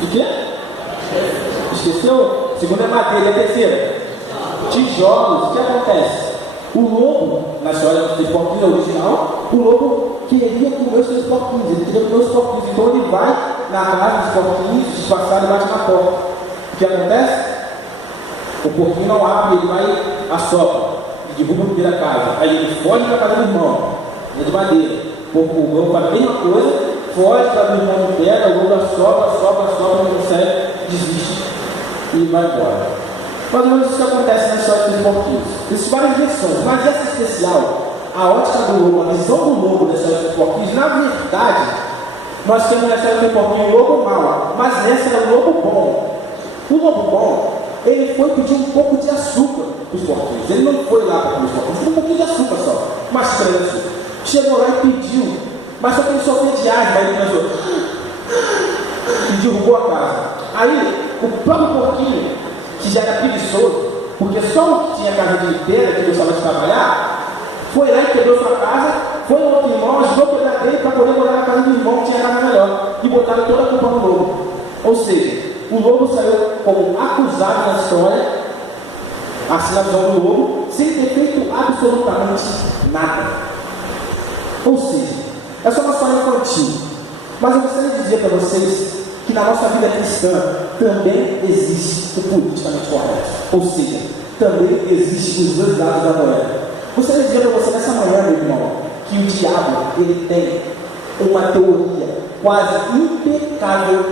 De quê? Esqueceu? Segunda é madeira, a terceira? Tijolos. O que acontece? O lobo, na história dos 3 porquinhos original, o lobo queria comer os 3 porquinhos, ele queria comer os porquinhos, então ele vai na casa dos porquinhos, disfarçado e bate na porta. O que acontece? O porquinho não abre, ele vai assopra, e derruba a primeira casa, aí ele foge para a casa do irmão, é de madeira. O lobo faz a mesma coisa, foge para o irmão, não pega, o lobo assopra, não consegue, desiste e vai embora. Mais ou menos isso que acontece na história dos porquinhos. Existem várias versões, mas essa especial, a ótica do lobo, a visão do lobo da história dos porquinhos, na verdade, nós temos na história do porquinho o lobo mau, mas essa era o lobo bom. O lobo bom, ele foi pedir um pouco de açúcar para os porquinhos. Ele não foi lá para comer os porquinhos, um pouquinho de açúcar só, mas preço. Chegou lá e pediu, mas só que ele sofreu de asma, ele pensou e derrubou a casa. Aí, o próprio porquinho, que já era preguiçoso, porque só o que tinha casa de inteira, que gostava de trabalhar, foi lá e quebrou sua casa, foi no outro irmão, ajudou a pegar dele para poder morar na casa do irmão que tinha casa melhor, e botaram toda a culpa no lobo. Ou seja, o lobo saiu como acusado na história, assim na visão do lobo, sem ter feito absolutamente nada. Ou seja, é só uma história infantil, mas eu gostaria de dizer para vocês que na nossa vida cristã também existe o politicamente correto. Ou seja, também existe os 2 lados da moeda. Gostaria de dizer para você nessa manhã, meu irmão, que o diabo ele tem uma teoria quase impecável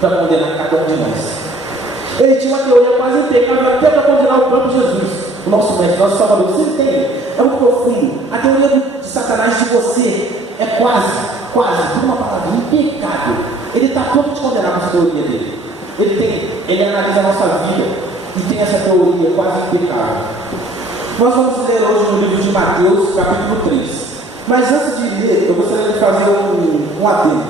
para condenar cada um de nós. Ele tinha uma teoria quase impecável até para condenar o próprio Jesus, o nosso mestre, nosso Salvador. Você entende? É um profundo. A teoria de Satanás de você é quase, por uma palavra, impecável. Ele está pronto de condenar com essa teoria dele. Ele analisa a nossa vida e tem essa teoria quase impecável. Nós vamos ler hoje no livro de Mateus, capítulo 3. Mas antes de ler, eu gostaria de fazer um adendo.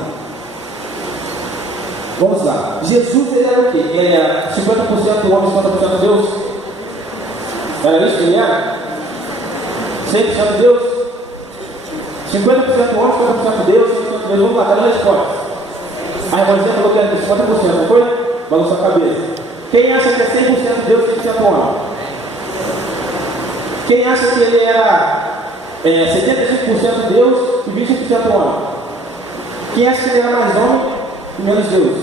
Vamos lá. Jesus, ele era o quê? Ele era 50% homem, 50% Deus? Era isso que ele era? 100% Deus? 50% homem, 50% Deus, 50% Deus. Vamos lá, dá a resposta. A irmãzinha falou que era 50%, não foi? Balançou a cabeça. Quem acha que é 100% Deus e 100% homem? Quem acha que ele era 75% Deus e 25% homem? Quem acha que ele era mais homem e menos Deus?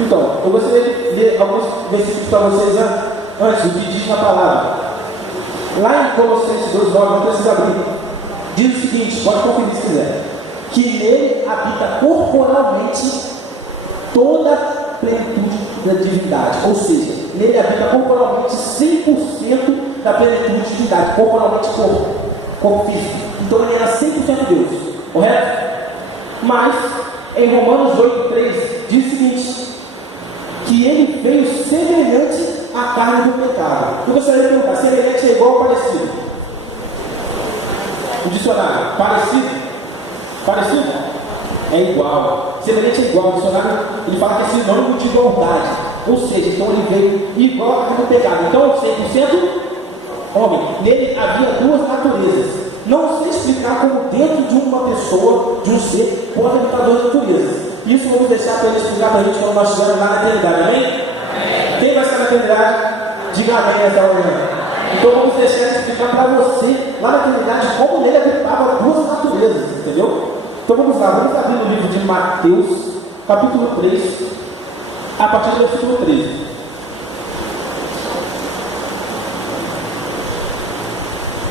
Então, eu gostaria de ler alguns versículos para vocês antes do que diz na palavra. Lá em Colossenses 2:9, não precisa abrir. Diz o seguinte, pode conferir se quiser. Que nele habita corporalmente toda a plenitude da divindade. Ou seja, nele habita corporalmente 100% da plenitude de divindade. Corporalmente corpo físico. Então ele era 100% Deus. Correto? Mas, em Romanos 8:3, diz o seguinte, que ele veio semelhante à carne do pecado. Eu gostaria de perguntar, semelhante é igual ou parecido? O dicionário, parecido? Parecido? É igual. Semelhante é igual. O dicionário ele fala que é sinônimo de igualdade. Ou seja, então ele veio igual a carne do pecado. Então 100% homem. Nele havia 2 naturezas. Não sei explicar como dentro de uma pessoa, de um ser, pode habitar 2 naturezas. Isso vamos deixar para ele explicar para a gente quando nós estivermos lá na eternidade. Amém? Amém? Quem vai estar na eternidade? Diga amém nessa manhã. Então vamos deixar ele explicar para você lá na eternidade como nele habitava 2 naturezas. Entendeu? Então vamos lá, vamos abrir no livro de Mateus, capítulo 3, a partir do versículo 13.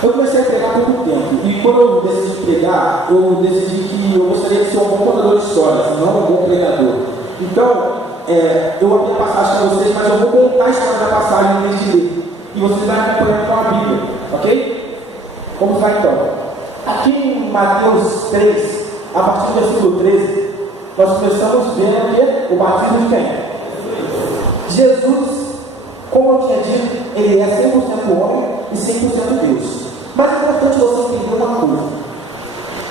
Eu comecei a pregar há pouco tempo, e quando eu decidi pregar, eu decidi que eu gostaria de ser um bom contador de histórias, não um bom pregador. Então, eu abri a passagem para vocês, mas eu vou contar a história da passagem em vez de ler. E vocês vão acompanhando com a Bíblia, ok? Vamos lá então. Aqui em Mateus 3, a partir do versículo 13, nós começamos vendo o batismo de quem? Jesus, como eu tinha dito, ele é 100% homem e 100% Deus. Mas é importante você entender uma coisa.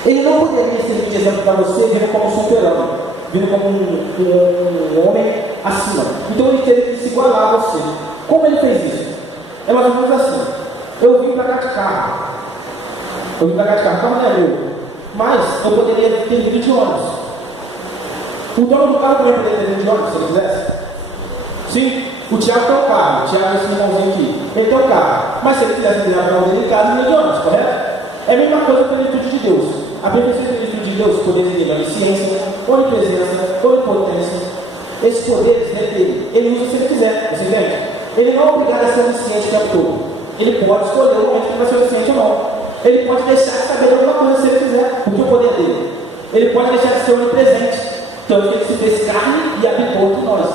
Ele não poderia servir de exemplo para você vindo como super-homem, vindo como um homem acima. Então ele teve que se igualar a você. Como ele fez isso? É mais ou menos assim. Eu vim para cá de carro. O carro não é meu. Mas eu poderia ter vindo de ônibus. O dono do carro também poderia ter vindo de ônibus, se ele quisesse. Sim, o Tiago tem um carro, o Tiago é esse irmãozinho aqui, ele tem um carro, mas se ele quisesse ter o carro dele em casa, ele ia de ônibus, correto? É a mesma coisa com a plenitude de Deus. A perfeição da plenitude de Deus, poderes de onisciência, onipresença, onipotência, esses poderes é dele. Ele usa se ele quiser, você entende? Ele não é obrigado a ser onisciente o tempo todo. Ele pode escolher o momento que vai ser onisciente ou não. Ele pode deixar de saber alguma coisa se ele quiser, porque o poder é dele. Ele pode deixar de ser onipresente, tanto que ele se fez carne e habitou entre nós.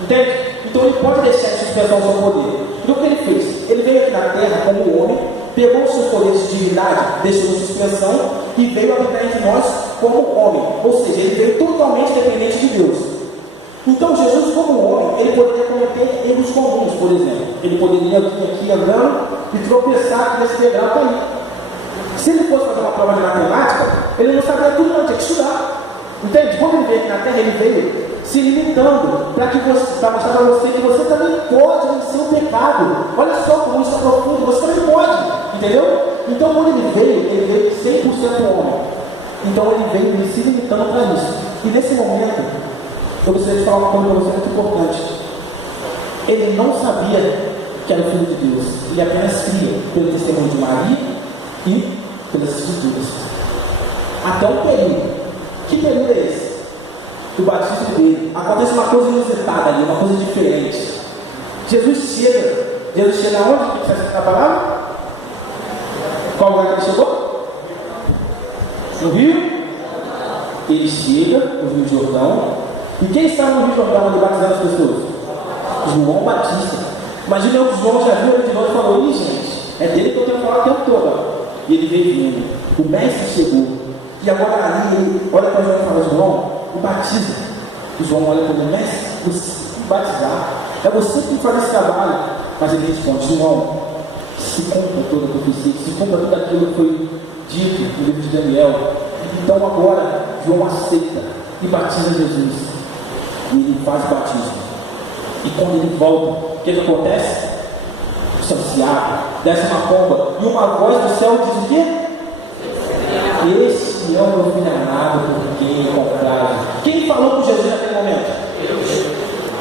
Entende? Então ele pode deixar de expressar o seu poder. Então o que ele fez? Ele veio aqui na terra como homem, pegou os seus poderes de divindade, deixou sua expressão e veio habitar entre nós como homem. Ou seja, ele veio totalmente dependente de Deus. Então Jesus, como homem, ele poderia cometer erros comuns, por exemplo. Ele poderia vir aqui andando e tropeçar aqui nesse degrau e cair. Se ele fosse fazer uma prova de matemática, ele não sabia tudo, não, tinha que estudar. Entende? Quando ele veio aqui na terra, ele veio se limitando para mostrar para você que você também pode vencer o pecado. Olha só como isso é profundo, você também pode, entendeu? Então quando ele veio 100% homem. Então ele veio se limitando para isso. E nesse momento, eu gostaria de falar uma coisa para você muito importante. Ele não sabia que era o Filho de Deus. Ele apenas cria pelo testemunho de Maria e pelas Escrituras. Até um período. Que período é esse? Do batismo dele. Acontece uma coisa inusitada ali, uma coisa diferente. Jesus chega aonde? Você está na palavra? Qual lugar que ele chegou? No Rio? Ele chega no Rio Jordão. E quem estava no Rio Jordão ali batizando as pessoas? João Batista. Imagina que João já viu ele de novo e falou: ih, gente, é dele que eu tenho que falar o tempo todo. E ele veio vindo. O mestre chegou. E agora ali, ele olha para João e fala: João, o batiza. E João olha para ele: mestre, você tem que batizar. É você que tem que fazer esse trabalho. Mas ele responde: João, se cumpra toda a profecia, se cumpra tudo aquilo que foi dito no livro de Daniel. Então agora, João aceita e batiza Jesus. E ele faz o batismo. E quando ele volta, o que acontece? O céu se abre, desce uma pomba, e uma voz do céu diz o quê? Este é o meu filho amado por quem eu comprado. Quem falou com Jesus naquele momento?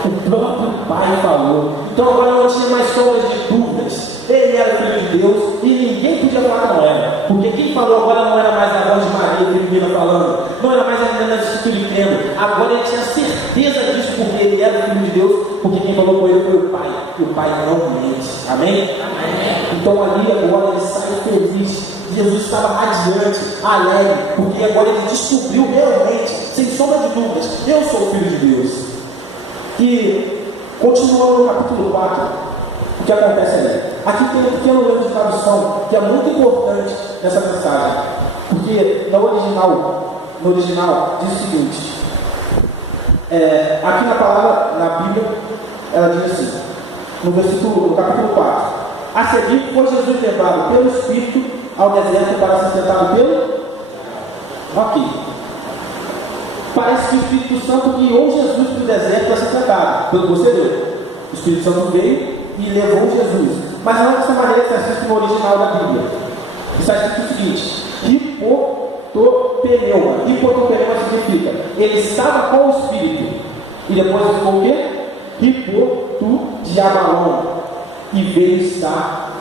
O próprio Pai falou. Então agora não tinha mais sombras de dúvidas. Ele era o Filho de Deus e ninguém podia falar que não era. Porque quem falou agora não era mais a voz de Maria, feminina falando. Não era mais a menina de Espírito crendo. Agora ele tinha certeza disso porque ele era o Filho de Deus. Porque quem falou com ele foi o Pai. E o Pai não mente. Amém? Amém. Então ali agora ele sai feliz. Jesus estava radiante, alegre. Porque agora ele descobriu realmente, sem sombra de dúvidas, eu sou o Filho de Deus. E continuando no capítulo 4. O que acontece ali? Aqui tem um pequeno erro de tradução que é muito importante nessa mensagem, porque no original diz o seguinte: aqui na palavra, na Bíblia, ela diz assim, no capítulo 4: a seguir foi Jesus levado pelo Espírito ao deserto para ser tentado pelo. Ok. Parece que o Espírito Santo guiou Jesus para o deserto para ser tentado, pelo que você leu. O Espírito Santo veio e levou Jesus. Mas não dessa maneira que está escrito no original da Bíblia. Está escrito o seguinte: hipotopneuma. Hipotopneuma significa ele estava com o Espírito. E depois ficou o quê? Hipotudiabalon. E veio estar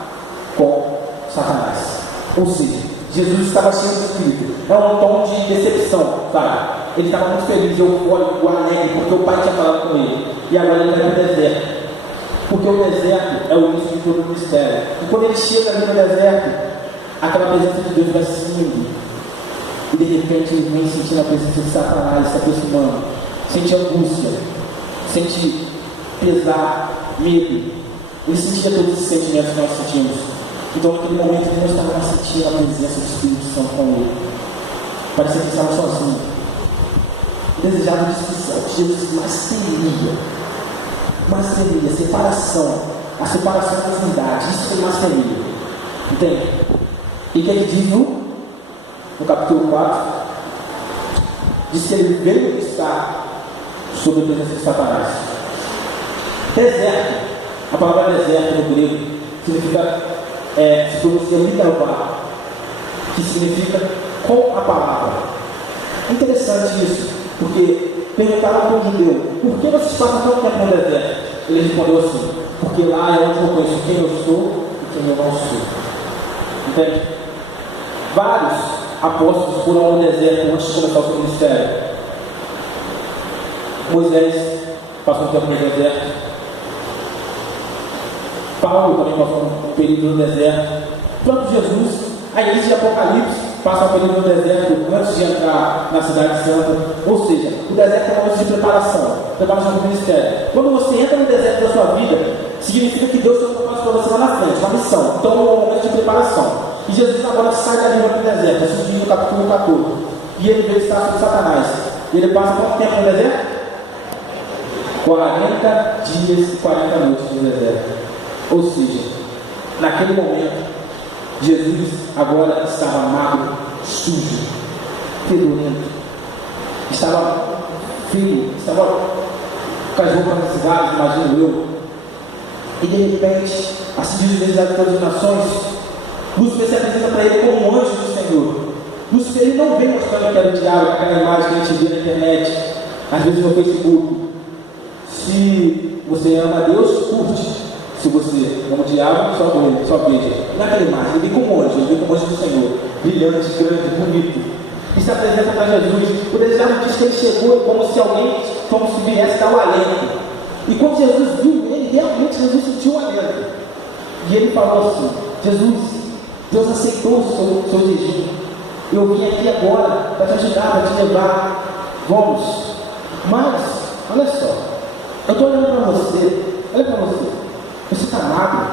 com Satanás. Ou seja, Jesus estava cheio do Espírito. É um tom de decepção, sabe? Ele estava muito feliz, eufórico, alegre, porque o Pai tinha falado com ele. E agora ele vai para o deserto. Porque o deserto é o início de todo o mistério. E quando ele chega ali no deserto, aquela presença de Deus vai sumindo. E de repente ele vem sentindo a presença de Satanás se aproximando. Sente angústia, sente pesar, medo. Ele sentia todos esses sentimentos que nós sentimos. Então naquele momento ele não estava mais sentindo a presença do Espírito Santo com ele. Parecia que estava sozinho. Desejava despiciar Jesus mais temia, separação, a separação da unidade, isso que ele mais temia. Entende? E o que ele diz no capítulo 4? Diz que ele veio estar sob a presença de Satanás. Deserto, a palavra deserto no grego significa, se pronuncia litambar, que significa com a palavra. Interessante isso, Porque perguntaram para um judeu: por que vocês passam tanto tempo no deserto? Ele respondeu assim: porque lá é onde eu conheço quem eu sou e quem eu não sou. Entende? Vários apóstolos foram ao deserto antes de começar o seu ministério. Moisés passou um tempo no deserto. Paulo também passou um período no deserto. O próprio Jesus, a início de Apocalipse, passa um período no deserto antes de entrar na cidade santa. Ou seja, o deserto é um momento de preparação para o ministério. Quando você entra no deserto da sua vida, significa que Deus tem um propósito para você lá na frente, uma missão. Então é um momento de preparação. E Jesus agora sai da língua do deserto, assim diz no capítulo 14. E ele veio estar sobre Satanás. E ele passa quanto tempo no deserto? 40 dias e 40 noites no deserto. Ou seja, naquele momento, Jesus agora estava magro, sujo, fedorento, estava frio, estava com as roupas rasgadas, imagino eu. E de repente, assim diz o Deus de todas as nações, Lúcifer se apresenta para ele como um anjo do Senhor. Lúcifer ele não vem mostrando que era o diabo, aquela imagem que a gente vê na internet, às vezes no Facebook. Se você ama a Deus, curte. Se você ama o diabo, só veja. Naquela imagem, ele vem como um anjo, ele vem como anjo do Senhor, brilhante, grande, bonito. E se apresenta para Jesus. O deserto diz que ele chegou como se viesse dar o alento. E quando Jesus viu ele, realmente Jesus sentiu o alento. E ele falou assim: Jesus, Deus aceitou o seu jejum. Eu vim aqui agora para te ajudar, para te levar. Vamos. Mas, olha só, eu estou olhando para você. Olha para você. Você está magro,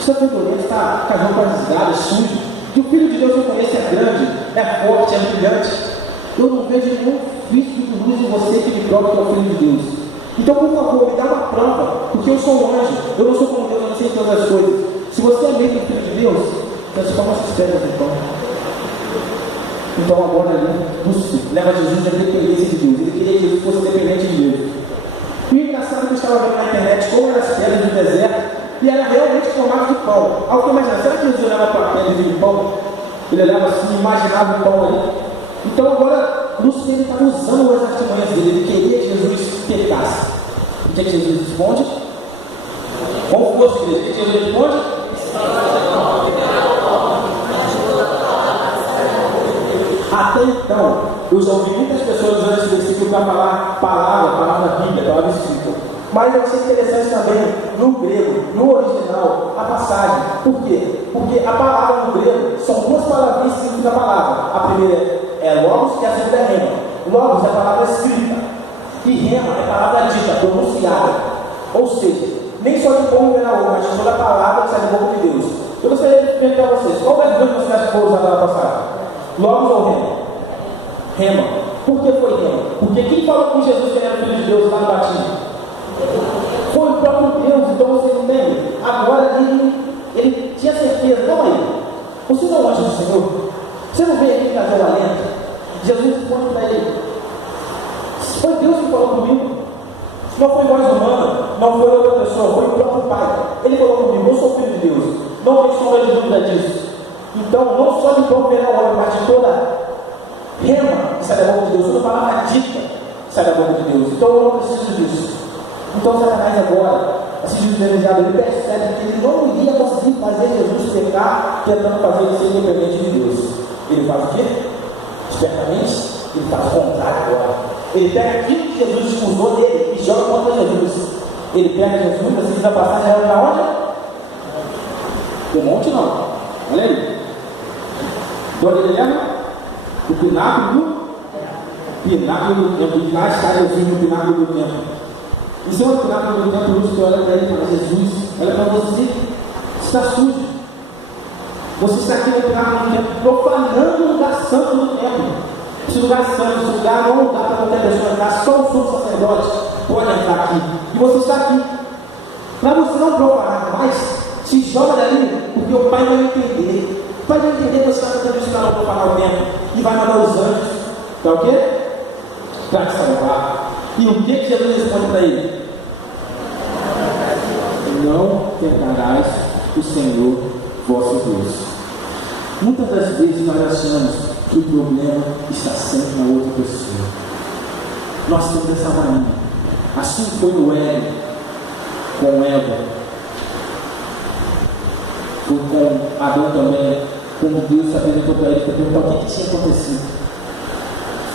você está fedorento, está com as roupas rasgadas, sujo. Que o Filho de Deus eu conheço é grande, é forte, é brilhante. Eu não vejo nenhum vício de luz em você que me prova que é o Filho de Deus. Então, por favor, me dá uma prova, porque eu sou um anjo, eu não sou como Deus, eu não sei todas as coisas. Se você é mesmo Filho de Deus, transforma essas pedras então. Então agora Lúcifer leva Jesus à dependência de Deus. Ele queria que Jesus fosse dependente de Deus. E o engraçado é que eu estava vendo na internet como eram as pedras do deserto, e era realmente formado de pão. Ao que imaginar, será que Jesus olhava para a pedra de pão? Ele olhava assim, imaginava o pão ali. Então agora Lúcifer estava usando as artimanhas dele, ele queria que Jesus pecasse. O que Jesus responde? Qual foi o que Jesus responde? Até então, eu já ouvi muitas pessoas usando esse versículo para falar palavra Bíblia, palavra escrita. Mas eu achei interessante também, no grego, no original, a passagem. Por quê? Porque a palavra no grego são duas palavrinhas que significam a palavra. A primeira é logos e a segunda é rema. Logos é a palavra escrita. E rema é a palavra dita, pronunciada. Ou seja, nem só de pão verá ovo, mas toda a palavra que sai do boca de Deus. Eu gostaria de perguntar a vocês, qual é o verbo que você acha que foi usado na passagem? Logos ou rema? Rema. Por que foi rema? Porque quem falou com Jesus que ele era o Filho de Deus lá no batismo? Foi o próprio Deus. Então você entende? Agora ele tinha certeza, não aí. Você não é o anjo do Senhor? Você não veio aqui trazer o alento? Jesus responde para ele: foi Deus que falou comigo. Não foi voz humana, não foi outra pessoa, foi o próprio Pai. Ele falou comigo: eu sou filho de Deus. Não tem sombra de dúvida disso. Então, não só de pão verá o homem, mas de toda rema que sai da boca de Deus, toda palavra dita que sai da boca de Deus. Então, eu não preciso disso. Então, Satanás agora, assim diz o demasiado, ele percebe que ele não iria conseguir fazer Jesus pecar, tentando fazer ele ser independente de Deus. Ele faz o quê? Espertamente, ele faz o contrário agora. Ele pega aquilo que Jesus expulsou dele e joga contra Jesus. Ele pega Jesus, assim diz a passagem, ela para onde? Do monte não. Olha aí. De onde ele leva? O pináculo do templo. Lá está Jesus no pináculo do templo. Em cima do pináculo do templo, Lúcifer olha para ele e fala: Jesus, olha para você está sujo. Você está aqui no pináculo do templo, profanando o lugar santo do templo. Esse lugar santo, esse lugar não é um lugar para qualquer pessoa entrar, só o sumo sacerdote pode entrar aqui. E você está aqui. Para você não profanar mais, se joga daí, porque o Pai vai entender. O Pai vai entender que você está tentando isso para não profanar o templo. E vai mandar os anjos. Para o quê? Para te salvar. E o que Jesus responde para ele? Não tentarás o Senhor vosso Deus. Muitas das vezes nós achamos que o problema está sempre na outra pessoa. Nós temos essa mania. Assim foi no Éden, com Eva, foi com Adão também, como Deus se apresentou para ele, para perguntar o que tinha acontecido.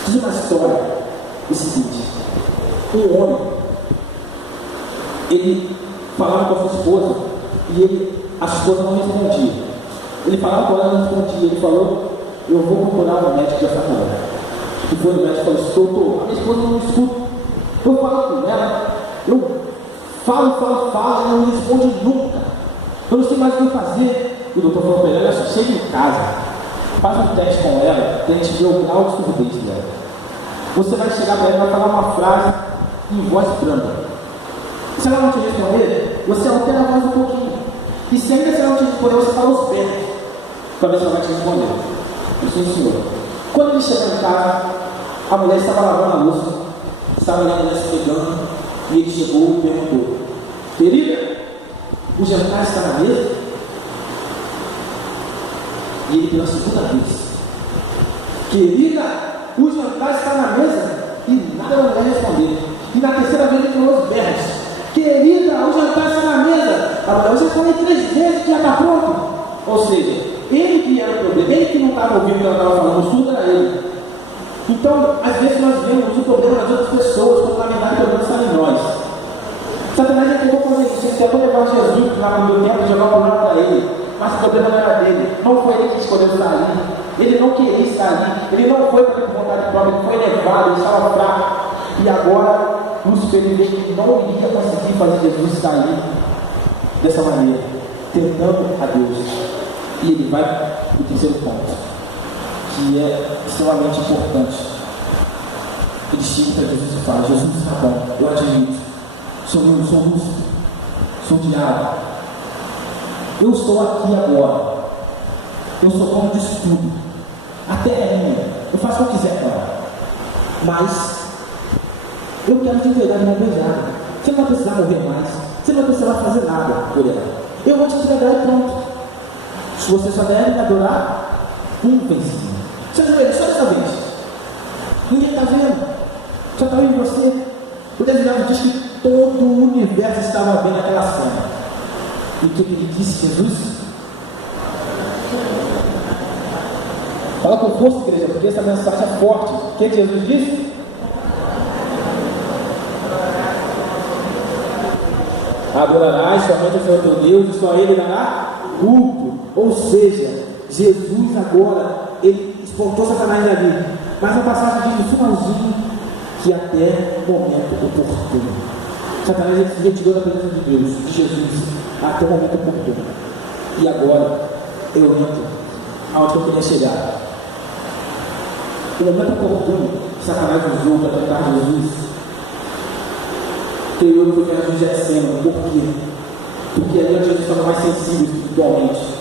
Diz uma história, o seguinte: um homem, ele falava com a sua esposa e a esposa não respondia. Ele falava com ela, não respondia. Ele falou: eu vou procurar um médico dessa mulher. E foi no médico e falou: doutor, a minha esposa não me escuta. Eu falo com ela, eu falo, ela não me responde nunca. Eu não sei mais o que fazer. E o doutor falou para ele: olha só, chega em casa, faz um teste com ela, para a gente ver o grau de surdez dela. Você vai chegar para ela e vai falar uma frase em voz branca. Se ela não te responder, você altera a voz um pouquinho. E se ainda ela não te responder, você fala os pés, para ver se ela vai te responder. Isso é o senhor. Quando ele chegou em casa, a mulher estava lavando a louça, estava olhando ela se pegando, e ele chegou e perguntou: querida, o jantar está na mesa? E ele pela segunda vez: querida, o jantar está na mesa? E nada ela vai responder. E na terceira vez ele falou os berros: querida, o jantar está na mesa? A mulher: eu já falei 3 vezes que já está pronto. Ou seja, ele que era o problema, ele que não estava ouvindo o que ela estava falando, o surdo era ele. Então, às vezes nós vemos o problema nas outras pessoas, quando na verdade o problema está em nós. Satanás já tentou fazer isso, ele tentou levar Jesus lá no meu tempo e jogar o problema para ele, mas o problema não era dele, não foi ele que escolheu estar ali, ele não queria estar ali, ele não foi para por vontade própria, ele foi levado, ele estava fraco, e agora Lúcifer ele vê que não iria conseguir fazer Jesus estar ali dessa maneira, tentando a Deus. E ele vai para o terceiro ponto, que é extremamente importante. Ele chega para Jesus e fala: Jesus, está bom, eu admito, sou Lúcifer, sou diabo, eu estou aqui agora, eu sou dono disso tudo, a terra é minha, eu faço o que quiser com ela, mas eu quero te entregar de mão beijada. Você não vai precisar morrer mais, você não vai precisar fazer nada por ela, eu vou te entregar e pronto. Se você só deve me adorar, um vencido. Você ajoelha só dessa vez. Ninguém está vendo, só está vendo você. O desenhado diz que todo o universo estava vendo aquela cena. E o que ele disse, Jesus? Fala com força, igreja, porque essa mensagem é forte. O que Jesus disse? Adorarás somente o Senhor teu Deus, e só Ele dará culto. Ou seja, Jesus agora, ele espantou Satanás ali. Mas a passagem diz no finalzinho que até o momento oportuno. Satanás ele se retirou da presença de Deus, de Jesus, até o momento oportuno. E agora eu entro aonde eu queria chegar. O momento oportuno que Satanás usou para tentar Jesus, creio que foi que Jesus já sendo. Por quê? Porque ali Jesus estava mais sensível espiritualmente.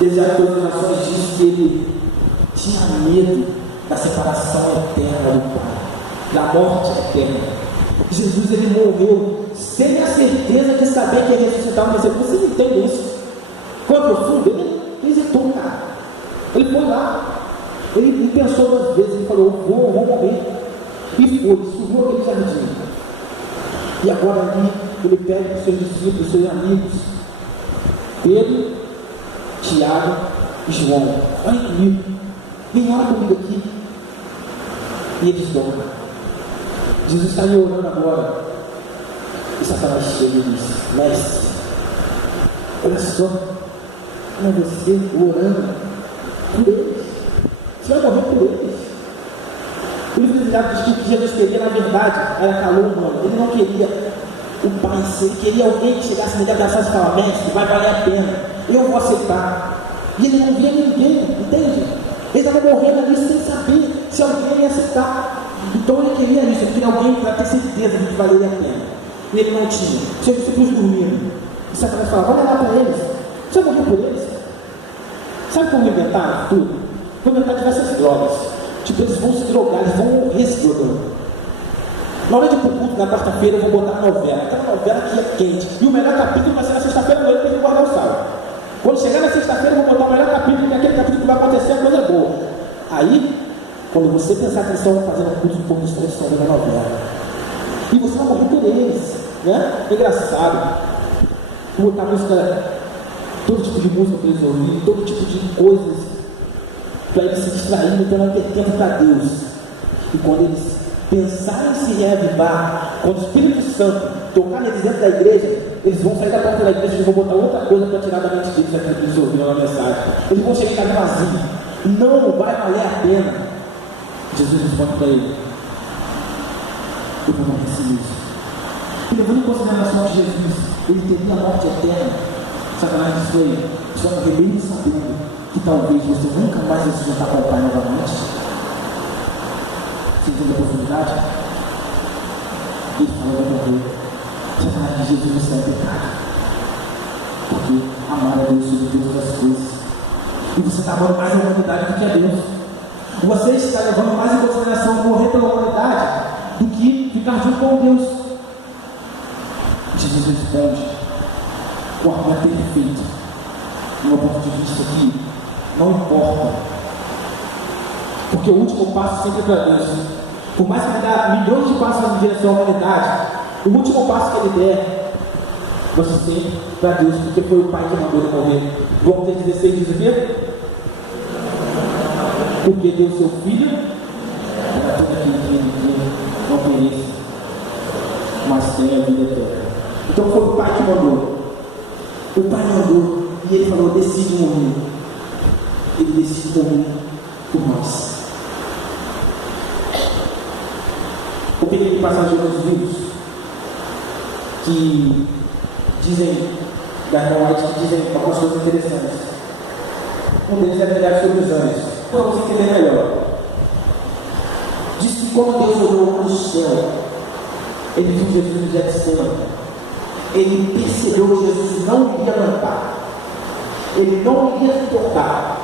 Desejar todas as nações diz que ele tinha medo da separação eterna do Pai, da morte eterna. Jesus ele morreu sem a certeza de saber que ia ressuscitar, mas vocês entendem isso? Qual profundo? Ele hesitou, cara. Ele foi lá, ele pensou 2 vezes, ele falou: vou morrer. E foi, subiu aquele jardim. E agora ali, ele pede para os seus discípulos, seus amigos, Pedro, Tiago e João: olhem comigo, vem orar comigo aqui. E eles vão. Jesus está me orando agora. E Satanás chega e diz: mestre, olha só, como você orando por eles, você vai morrer por eles. O livro diz que Jesus queria, na verdade, era calor humano. Ele não queria o Pai em si, ele queria alguém que chegasse nele, abraçasse e falasse: mestre, vai valer a pena, eu vou aceitar. E ele não via ninguém, entende? Ele estava morrendo ali sem saber se alguém ia aceitar. Então ele queria isso, ele queria alguém para ter certeza de que valeria a pena. E ele não tinha. Seus discípulos dormindo. E Satanás falava: vai olhar para eles, você morreu por eles. Sabe como inventaram tudo? Vão inventar diversas drogas. Tipo, eles vão se drogar, eles vão morrer se drogando. Na hora de ir pro culto, na quarta-feira, eu vou botar a novela. Aquela novela que é quente. E o melhor capítulo vai ser na sexta-feira, noite, para ele guardar o sal. Quando chegar na sexta-feira, eu vou botar o melhor capítulo, que é aquele capítulo que vai acontecer a coisa boa. Aí, Quando você pensar que eles estão fazendo culto de pouco de expressão da novela. E você vai morrer por eles, né? É engraçado. Botar música, todo tipo de música para eles ouvirem, todo tipo de coisas para eles se distraírem, para não ter tempo para Deus. E quando eles pensarem em se reavivar, quando o Espírito Santo tocar neles dentro da igreja, eles vão sair da porta da igreja e vão botar outra coisa para tirar da mente deles aquilo que eles ouviram na mensagem. Eles vão chegar em casa vazio. Não vai valer a pena. Jesus responde para ele: eu vou morrer sem isso. E levando em consideração que Jesus, ele teria a morte eterna, Satanás disse para ele: você vai morrer mesmo sabendo que talvez você nunca mais vai se juntar com o Pai novamente. Você entende a oportunidade? Ele falou: vai morrer. Satanás disse: Jesus, você é pecado, porque amar a Deus sobre todas as coisas. E você está amando mais a humanidade do que a Deus. Você está levando mais em consideração morrer pela humanidade do que ficar junto com Deus. Jesus responde com argumento perfeito. Do meu ponto de vista aqui, não importa, porque o último passo sempre é para Deus. Por mais que ele dê milhões de passos em direção à humanidade, o último passo que ele der vai ser sempre para Deus, porque foi o Pai que mandou ele morrer. João 3,16 diz o quê? Porque deu seu filho para todo aquele que não conhece, mas tem a vida eterna. Então foi o Pai que mandou. O Pai mandou e ele falou: decide morrer. Ele decide morrer por nós. Eu peguei aqui passagem nos livros que dizem, da White, que dizem algumas coisas interessantes. Um deles é a verdade sobre os anjos. Para você entender melhor, diz que quando Deus olhou para o céu, ele viu Jesus no Getsemane. Ele percebeu que Jesus não iria aguentar, ele não iria suportar,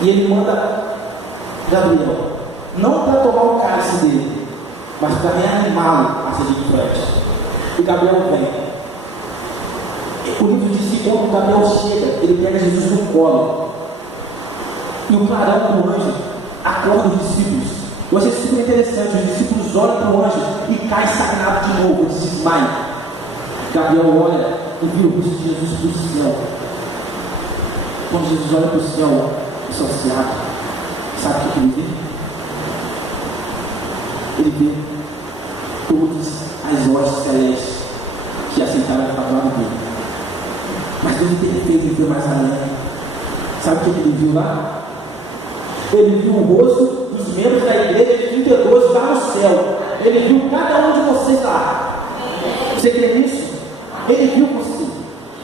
e ele manda Gabriel, não para tomar o cálice dele, mas para reanimá-lo a seguir em frente. E Gabriel vem. O livro diz que quando Gabriel chega, ele pega Jesus no colo. E o clarão do anjo acorda os discípulos. Eu achei super interessante. Os discípulos olham para o anjo e caem sagrados de novo, eles desmaiam. Gabriel olha e viu o rosto de Jesus para o céu. Quando Jesus olha para o céu, o céu se abre. Sabe o que ele vê? Ele vê todas as hostes celestes que aceitaram a palavra dele. Mas Deus fez ele foi mais além. Sabe o que ele viu lá? Ele viu o rosto dos membros da igreja de 32 lá no céu. Ele viu cada um de vocês lá. Você crê nisso? Ele viu você.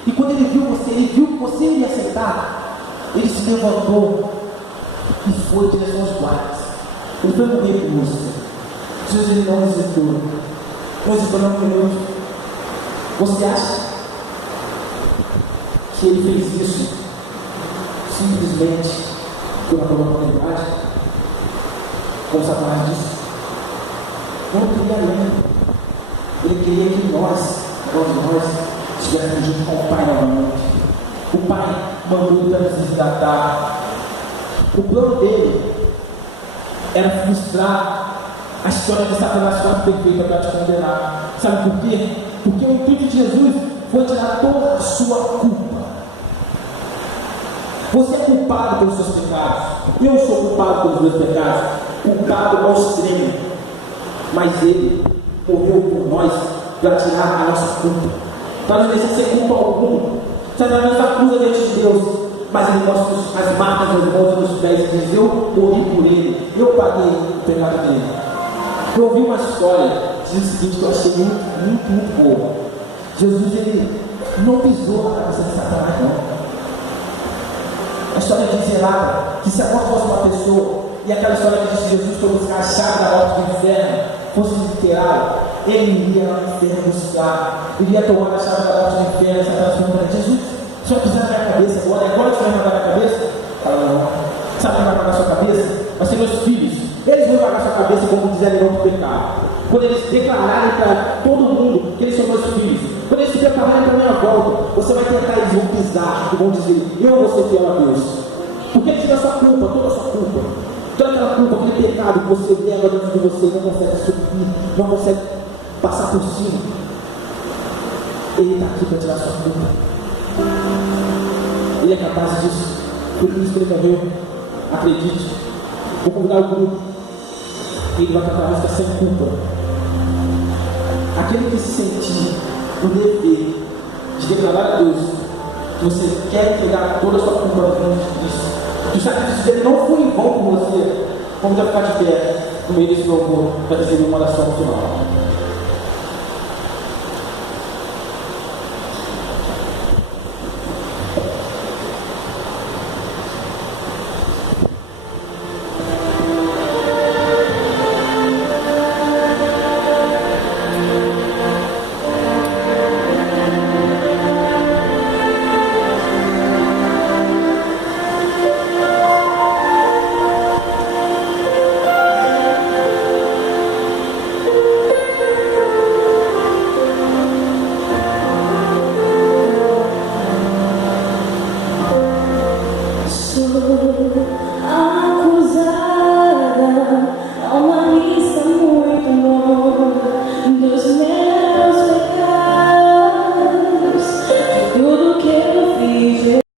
E quando ele viu você, ele viu que você iria aceitar. Ele se levantou e foi em direção aos guardas. Ele foi morrer por você. Jesus ele não hesitou. Não hesitou nem um minuto. Você acha que ele fez isso simplesmente pela probabilidade, como Satanás disse? Não queria além. Ele queria que nós, todos nós, estivéssemos junto com o Pai novamente. O Pai mandou ele para nos resgatar. O plano dele era frustrar a história de Satanás foi perfeita para te condenar. Sabe por quê? Porque o intuito de Jesus foi tirar toda a sua culpa. Você é culpado pelos seus pecados. Eu sou culpado pelos meus pecados. Culpado ao extremo. Mas ele morreu por nós para tirar a nossa culpa, para não deixar sem culpa alguma. Satanás acusa diante de Deus, mas ele mostra as marcas nas mãos e nos pés e diz: eu morri por ele, eu paguei o pecado dele. Eu ouvi uma história, diz o seguinte, que eu achei muito boa. Jesus ele não pisou na cabeça de Satanás, não. A história diz lá que se a morte fosse uma pessoa, e aquela história que diz que Jesus foi buscar a chave da morte do inferno, fosse literal, ele iria ao inferno buscar, iria tomar a chave da morte do inferno, essa transformação. Jesus, se eu pisar na minha cabeça agora que vai mandar na cabeça? Fala, não. Sabe quem vai pagar a sua cabeça? Vai ser meus filhos. Eles vão pagar a sua cabeça quando dizerem não do pecado. Quando eles declararem para todo mundo que eles são meus filhos, quando eles se prepararem para a minha volta, você vai tentar, eles vão pisar e vão dizer: eu vou ser fiel a Deus. Porque eles tiram a sua culpa, toda a sua culpa. toda aquela culpa, aquele pecado que você leva dentro de você e não consegue subir, não consegue passar por cima. Ele está aqui para tirar sua culpa. Ele é capaz disso. Por isso que ele morreu. Acredite. Vou convidar o grupo. Ele vai cantar a música sem culpa. Aquele que se sentir o dever de declarar a Deus que você quer entregar toda a sua culpa diante disso, que o sacrifício dele não foi em vão por você, vamos ficar de pé no meio desse louvor para receber uma oração final.